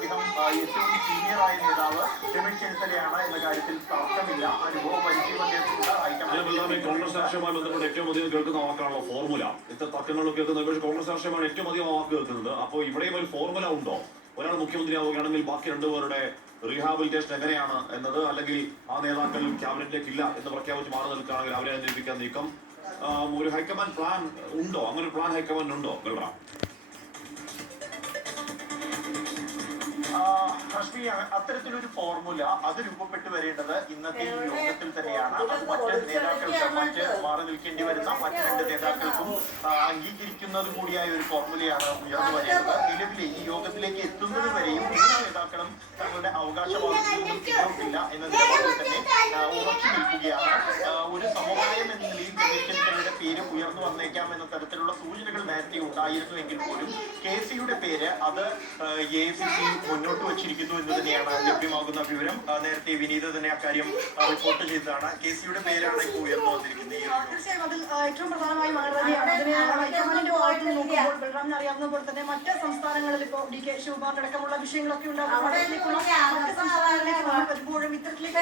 അദ്ദേഹം ഏറ്റവും സീനിയറായ നേതാവ് രമേശ് ചെന്നിത്തലയാണ് എന്ന കാര്യത്തിൽ തർക്കമില്ല. അനുഭവ പരിചയം അദ്ദേഹത്തിനുണ്ട്. കോൺഗ്രസ് രാഷ്ട്രീയവുമായി ബന്ധപ്പെട്ട് ഏറ്റവും അധികം കേൾക്കുന്ന വാക്കാണല്ലോ ഫോർമുല. ഇത്ര തർക്കങ്ങളൊക്കെ കേൾക്കുന്ന പക്ഷേ കോൺഗ്രസ് രാഷ്ട്രീയമാണ് ഏറ്റവും അധികം വാക്ക് കേൾക്കുന്നത്. അപ്പോൾ ഇവിടെയും ഒരു ഫോർമുല ഉണ്ടോ? ഒരാൾ മുഖ്യമന്ത്രി ആവുകയാണെങ്കിൽ ബാക്കി രണ്ടുപേരുടെ റീഹാബിലിറ്റേഷൻ എങ്ങനെയാണ് എന്നത്, അല്ലെങ്കിൽ ആ നേതാക്കൾ ക്യാബിനറ്റിലേക്ക് ഇല്ല എന്ന് പ്രഖ്യാപിച്ച് മാറി നിൽക്കുകയാണെങ്കിൽ അവരെ അന്വേഷിക്കാൻ നീക്കം, ഒരു ഹൈക്കമാൻഡ് പ്ലാൻ ഉണ്ടോ? അങ്ങനെ ഒരു പ്ലാൻ ഹൈക്കമാൻഡ് ഉണ്ടോ? ഗൾറ ഹർഷി, അത്തരത്തിലൊരു ഫോർമുല അത് രൂപപ്പെട്ടു വരേണ്ടത് ഇന്നത്തെ ഈ യോഗത്തിൽ തന്നെയാണ്. അത് മറ്റ് നേതാക്കൾക്ക്, മറ്റ് മാറി നിൽക്കേണ്ടി വരുന്ന മറ്റ് രണ്ട് നേതാക്കൾക്കും അംഗീകരിക്കുന്നത് കൂടിയായ ഒരു ഫോർമുലയാണ് ഉയർന്നു വരേണ്ടത്. നിലവിലെ ഈ യോഗത്തിലേക്ക് എത്തുന്നത് വരെയും മൂന്ന് നേതാക്കളും തങ്ങളുടെ അവകാശവാദത്തിലൊന്നും പിന്നോട്ടില്ല എന്ന നിലപാടിൽ തന്നെ ഉറച്ചു നിൽക്കുകയാണ്. ഒരു സമവായം എന്ന നിലയിൽ രമേശ് ചെന്നിത്തലയുടെ പേര് ഉയർന്നു വന്നേക്കാം എന്ന തരത്തിലുള്ള സൂചനകൾ നേരത്തെ ഉണ്ടായിരുന്നുവെങ്കിൽ പോലും KCയുടെ പേര് അത് AICC മുന്നോട്ട് വച്ചിരിക്കുന്നു എന്ന് തന്നെയാണ് ലഭ്യമാകുന്ന വിവരം. നേരത്തെ വിനീത തന്നെ അക്കാര്യം റിപ്പോർട്ട് ചെയ്തതാണ്. KCയുടെ പേരാണ് ഇപ്പോൾ ഉയർന്നു വന്നിരിക്കുന്നത്. തീർച്ചയായും അതിൽ ഏറ്റവും പ്രധാനമായും അങ്ങനെ തന്നെയാണ്. ഹൈക്കമാൻഡിന്റെ ഭാഗത്ത് നോക്കുമ്പോൾ ബൽറാമിന് അറിയാവുന്ന പോലെ തന്നെ മറ്റ് സംസ്ഥാനങ്ങളിൽ ഇപ്പോൾ DK ശിവകുമാറിന്റെ അടക്കമുള്ള വിഷയങ്ങളൊക്കെ ഉണ്ടാകും. മറ്റ് സംസ്ഥാനങ്ങളിലേക്ക് നമ്മൾ വരുമ്പോഴും ഇത്തരത്തിലേക്ക്